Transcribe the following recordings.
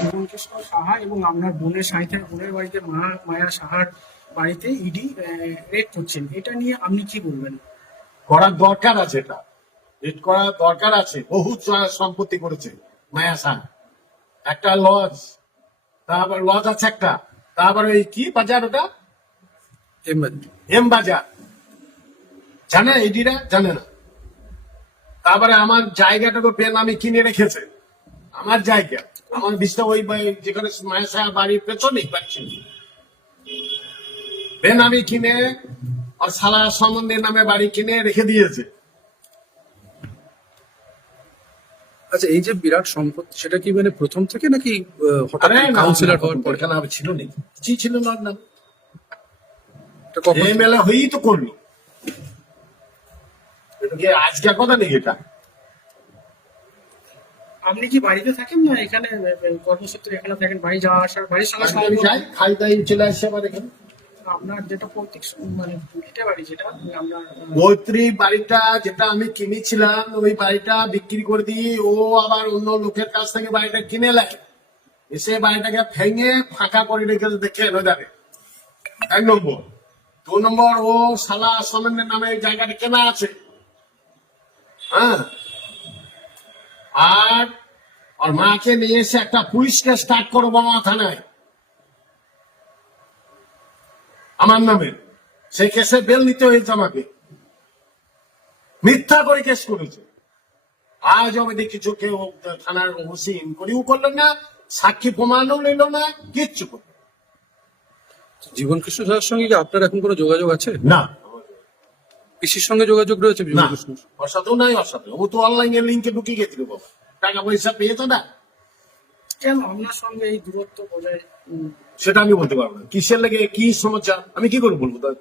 জীবন কৃষ্ণ সাহা এবং আপনার বোনের সাঁইথের বোনের বাড়িতে মা মায়া সাহার বাড়িতে ইডি রেড করছেন। এটা নিয়ে আপনি কি বলবেন? করার দরকার আছে এটা। রেড করার দরকার আছে। বহু সম্পত্তি করেছে মায়া সান একটা লজ তারপর লজ আছে একটা। তারপর ওই কি বাজার ওটা? এম বাজার। জানে এডিরা জানে না। তারপরে আমার জায়গাটা তো পেন আমি কিনে রেখেছে। আমার জায়গা। আমার ওই যেখানে বাড়ির পেছনেই পাচ্ছি পেন আমি কিনে আর সালা সম্বন্ধের নামে বাড়ি কিনে রেখে দিয়েছে। আচ্ছা এই যে বিরাট সম্পত্তি সেটা কি মানে প্রথম থেকে নাকি হঠাৎ কাউন্সিলর হওয়ার পরে? আবার ছিল নাকি কিছুই ছিল না না। এমএলএ হয়েই তো করল। এটা কি আজকের কথা নেই এটা? আপনি কি বাড়িতে থাকেন না এখানে? কর্মসূত্রে এখানে থাকেন বাড়ি যাওয়া আসা বাড়ির সঙ্গে আমি যাই খাই দাই চলে আসছে আমার এখানে। আপনার যেটা পৈতৃক মানে ভিটে বাড়ি যেটা আপনার আহ, মৈত্রী বাড়িটা যেটা আমি কিনেছিলাম ওই বাড়িটা বিক্রি করে দিয়ে ও আবার অন্য লোকের কাছ থেকে বাড়িটা কিনে লাগে এসে বাড়িটাকে ভেঙে ফাঁকা করে রেখেছে দেখে এনে যাবে। এক নম্বর। দু নম্বর ও সালা সমেনের নামে জায়গাটা কেনা আছে। হ্যাঁ? আর আর মাকে নিয়ে এসে একটা পুলিশকে স্টার্ট করব আমার থানায়। আমার নামে। সেই কেসে বেল নিতে হয়েছে আমাকে। মিথ্যা করে কেস করেছে। আজ আমি দেখি চোখে থানার ওসি ইনকোয়ারিও করলেন না সাক্ষী প্রমাণও নিল না কিচ্ছু করল জীবন কৃষ্ণ সঙ্গে কি আপনার এখন কোনো যোগাযোগ আছে? না। পিসির সঙ্গে যোগাযোগ রয়েছে না অসাধু নাই অসাধু। ও তো অনলাইনে লিঙ্কে ঢুকে গেছিল বাবা। টাকা পয়সা পেয়েছ না। কেন? আপনার সঙ্গে এই দূরত্ব বজায় সেটা আমি বলতে পারব না। কিসের লেগে কি সমস্যা? আমি কি করে বলব তার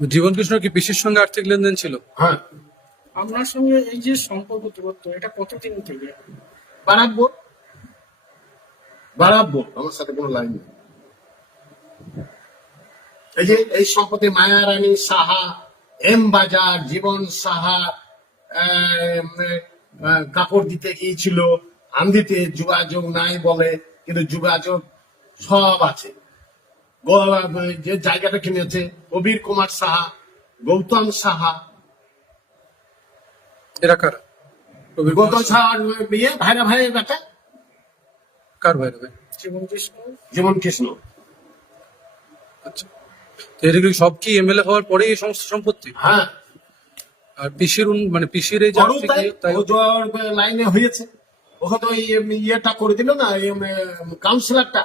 জীবন কৃষ্ণ কি পিসির সঙ্গে আর্থিক লেনদেন ছিল? হ্যাঁ। আপনার সঙ্গে এই যে সম্পর্ক দূরত্ব এটা কতদিন থেকে? বাড়াবো। বাড়াবো। আমার সাথে কোনো লাইন নেই। এই যে এই সম্পত্তি মায়া রানী সাহা এম বাজার জীবন সাহা কাপড় দিতে গিয়েছিল আমদিতে যোগাযোগ নাই বলে কিন্তু যোগাযোগ সব আছে। যে জায়গাটা কিনেছে কবির কুমার সাহা গৌতম সাহা। এরা কারা? গৌতম সাহার বিয়ে ভাইরা ভাইয়ের বেটা কার ভাই ভাই? জীবন কৃষ্ণ। জীবন কৃষ্ণ। আচ্ছা। তো সব কি এমএলএ হওয়ার পরে এই সমস্ত সম্পত্তি? হ্যাঁ। আর পিসির উন- মানে পিসির এই যে তাই তাই ও তো লাইনে হয়েছে। ওকে তো এই ইয়েটা করে দিল না এই কাউন্সিলরটা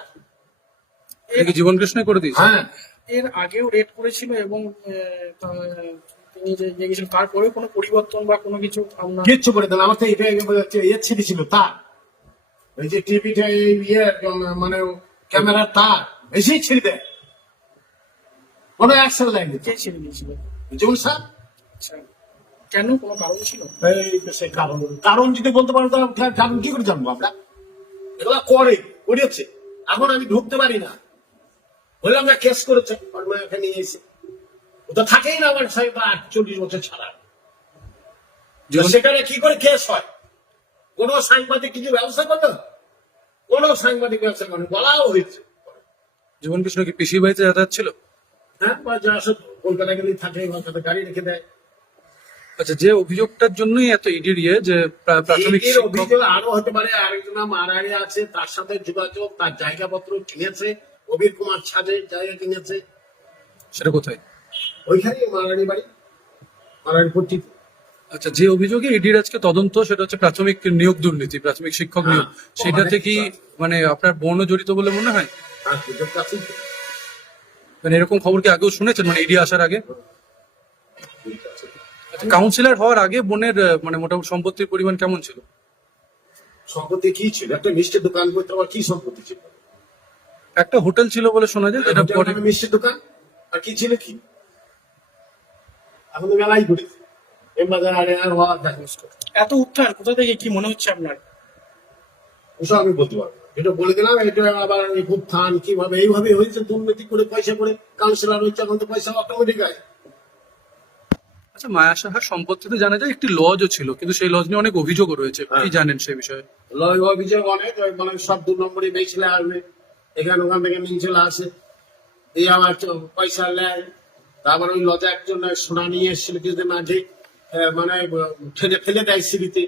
এটা কি জীবন কৃষ্ণই করে দিয়েছে? হ্যাঁ। এর আগেও রেড করেছিল এবং আহ, তা- তিনি যে যে গেছিলেন তারপরে কোনো পরিবর্তন বা কোনো কিছু আপনার কিচ্ছু করে দিল আমার তো এটা ইয়ে ছিঁড়ে ছিল তার। এই যে টিভিটা এই ইয়ে উম, মানে ক্যামেরার তার এসেই ছিঁড়ে দেয়। কোনো অ্যাকশন লাগবে কে ছেড়ে দিয়েছিল যেমন স্যার? আচ্ছা কেন কোনো কারণ ছিল? এই তো সেই কারণ কারণ যদি বলতে পারো তাহলে কারণ কি করে জানব আমরা? এগুলা করে করিয়েছে এখন আমি ঢুকতে পারি না। বললাম না কেস করেছে ওর মা এখানে এসে। ও তো থাকেই না আমার সাহেব আটচল্লিশ বছর ছাড়া। তো সেখানে কি করে কেস হয়? কোন সাংবাদিক কিছু ব্যবস্থা করল? কোন সাংবাদিক ব্যবস্থা করে বলাও হয়েছে। জীবন কৃষ্ণ কি পিসির বাড়িতে যাতায়াত ছিল? হ্যাঁ বা যা আসো কলকাতা গেলে থাকে কলকাতা গাড়ি রেখে দেয়। আচ্ছা যে অভিযোগটার জন্যই এত ইডির ইয়ে যে প্রাথমিক অভিযোগ আরও হতে পারে আরেকজন মারাড়ি আছে তার সাথে যোগাযোগ তার জায়গাপত্র কিনেছে কবির কুমার ছাদের জায়গা কিনেছে। সেটা কোথায়? ওইখানে মারাড়ি বাড়ি মারাড়ি আচ্ছা যে অভিযোগে ইডির আজকে তদন্ত সেটা হচ্ছে প্রাথমিক নিয়োগ দুর্নীতি প্রাথমিক শিক্ষক নিয়োগ। হ্যাঁ, সেটাতে কি মানে আপনার বর্ণ জড়িত বলে মনে হয়? হ্যাঁ। মানে এরকম খবর কি আগেও শুনেছেন? মানে ইডি আসার আগে? দুটোর আচ্ছা কাউন্সিলর হওয়ার আগে বোনের মানে মোটামুটি সম্পত্তির পরিমাণ কেমন ছিল? সম্পত্তি কি ছিল? একটা মিষ্টির দোকান করতে আবার কি সম্পত্তি ছিল? একটা হোটেল ছিল বলে শোনা যায় যেটা পরে মিষ্টির দোকান? আর কি ছিল কি? এখন তো মেলাই ঘুরেছে। এম বাজারে আর হওয়ার দেখা মুশকিল। এত উত্থান কোথা থেকে কি মনে হচ্ছে আপনার? ওসব আমি বলতে পারব না। এটা বলে দিলাম এটা আবার খুব থান কীভাবে এইভাবে হয়েছে দুর্নীতি করে পয়সা করে কাউন্সিলর হচ্ছে এখন তো পয়সা অটোমেটিক আছে। আচ্ছা মায়া সাহার সম্পত্তিতে জানা যায় একটি লজও ছিল কিন্তু সেই লজ নিয়ে অনেক অভিযোগও রয়েছে কি হ্যাঁ। জানেন সেই বিষয়ে? লয় অভিযোগ অনেক মানে সব দু নম্বরই বেঁচলে আসবে এখানে ওখান থেকে নিয়ে চলে আসে এই আমার পয়সা নেয় তারপর ওই লজে একজন সোনা নিয়ে এসেছিল কিছুদিন আগে মানে ঠেলে ফেলে দেয় সিঁড়িতে।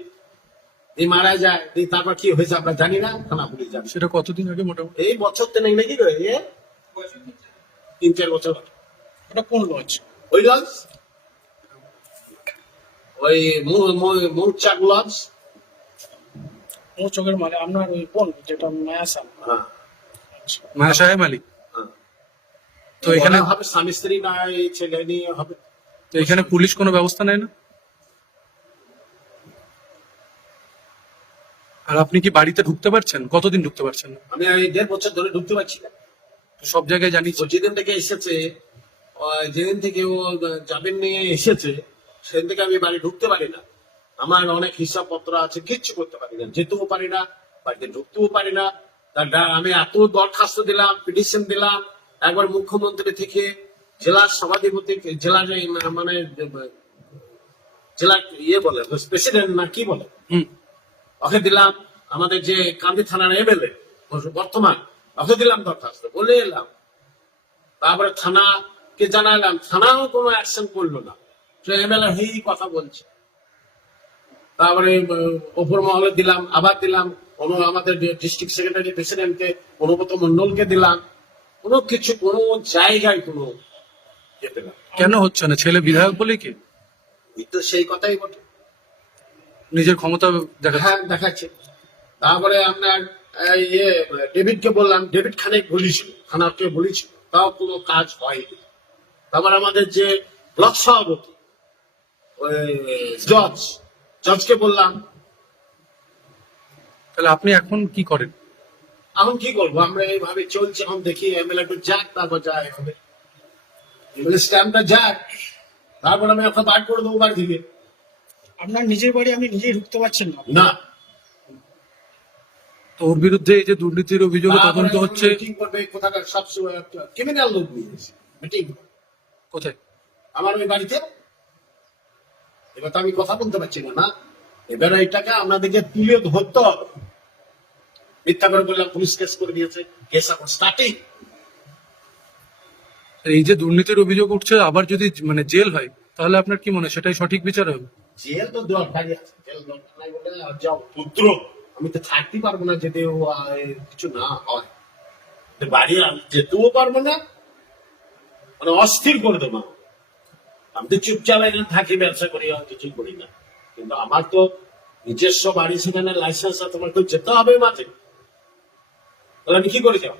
এই মারা যায় তারপর কি হয়েছে আমরা জানি না থানা পুলিশ জানি। সেটা কতদিন আগে মোটামুটি? এই বছর তো নেই নাকি তিন চার বছর। ওটা কোন লজ? ওই লজ? ওই মৌ- মৌ- মৌচাক চোখের মানে আপনার ওই কোন যেটা মায়াসা হ্যাঁ। মায়া সাহেব মালিক হ্যাঁ। তো এখানে হবে স্বামী স্ত্রী না এই ছেলে নিয়ে হবে। তো এখানে পুলিশ কোনো ব্যবস্থা নেয় না? আর আপনি কি বাড়িতে ঢুকতে পারছেন? কতদিন ঢুকতে পারছেন না? আমি এই দেড় বছর ধরে ঢুকতে পারছি না। সব জায়গায় ও যেদিন থেকে এসেছে যেদিন থেকে ও জামিন নিয়ে এসেছে সেদিন থেকে আমি বাড়ি ঢুকতে পারি না। আমার অনেক হিসাবপত্র আছে কিচ্ছু করতে পারি না। যেতেও পারি না বাড়িতে ঢুকতেও পারি না। আমি এত দরখাস্ত দিলাম পিটিশন দিলাম একবার মুখ্যমন্ত্রী থেকে জেলার সভাধিপতি জেলার এই মানে জেলার ইয়ে বলে প্রেসিডেন্ট না কি বলে? ওকে দিলাম আমাদের যে কান্দি থানার এমএলএ বর্তমান। ওকে দিলাম দরখাস্ত বলে এলাম। তারপরে থানাকে জানালাম থানাও কোনো অ্যাকশন করল না। সে এমএলএ হয়েই কথা বলছে। তারপরে ওপর মহলে দিলাম আবার দিলাম। কোনো আমাদের ডিস্ট্রিক্ট সেক্রেটারি প্রেসিডেন্টকে অনুব্রত মন্ডলকে দিলাম। কোনো কিছু কোনো জায়গায় কোনো ইয়ে পেলাম না। কেন হচ্ছে না? ছেলে বিধায়ক বলে কি? তো সেই কথাই বটে। নিজের ক্ষমতা দেখা হ্যাঁ দেখাচ্ছে। তারপরে আপনার ইয়ে ডেভিডকে বললাম ডেভিড খানেক বলেছিল থানাকে বলেছিল তাও কোনো কাজ হয়নি। তারপর আমাদের যে ব্লক সভাপতি জজ জজকে বললাম তাহলে আপনি এখন কি করেন? এখন কি করব? আমরা এইভাবে চলছে এখন দেখি এমএলএ একটু যাক তারপর যা হবে। এমএলএ স্ট্যাম্পটা যাক তারপর আমি একটা বার করে দেবো বাড়ি থেকে। আপনার নিজের বাড়ি আপনি নিজেই ঢুকতে পারছেন না। না। তো ওর বিরুদ্ধে এই যে দুর্নীতির অভিযোগ তদন্ত হচ্ছে? মিটিং করবে কোথাকার সবসময় ক্রিমিনাল লোক নিয়ে মিটিং কোথায়? আমার ওই বাড়িতে। এবার তো আমি কথা বলতে পারছি না না। এবার এটাকে আপনাদেরকে তুলে ধরতে হবে। মিথ্যা করে বললাম পুলিশ কেস করে দিয়েছে কেস এখন স্টার্টিং এই যে দুর্নীতির অভিযোগ উঠছে আবার যদি মানে জেল হয় তাহলে আপনার কি মনে হয় সেটাই সঠিক বিচার হবে? জেল তো দরকারই যাও, পুত্র, আমি তো থাকতে পারব না যদি কিছু না হয়। বাড়ি যেতেও পারব না। মানে অস্থির করে দেবো আমি। তো চুপচাপ এখানে থাকি, ব্যবসা করি আর কিছুই করি না। কিন্তু আমার তো নিজস্ব বাড়ি, সেখানে লাইসেন্স আছে, তোমার তো যেতে হবে মাঝে তাহলে আমি কি করে যাব?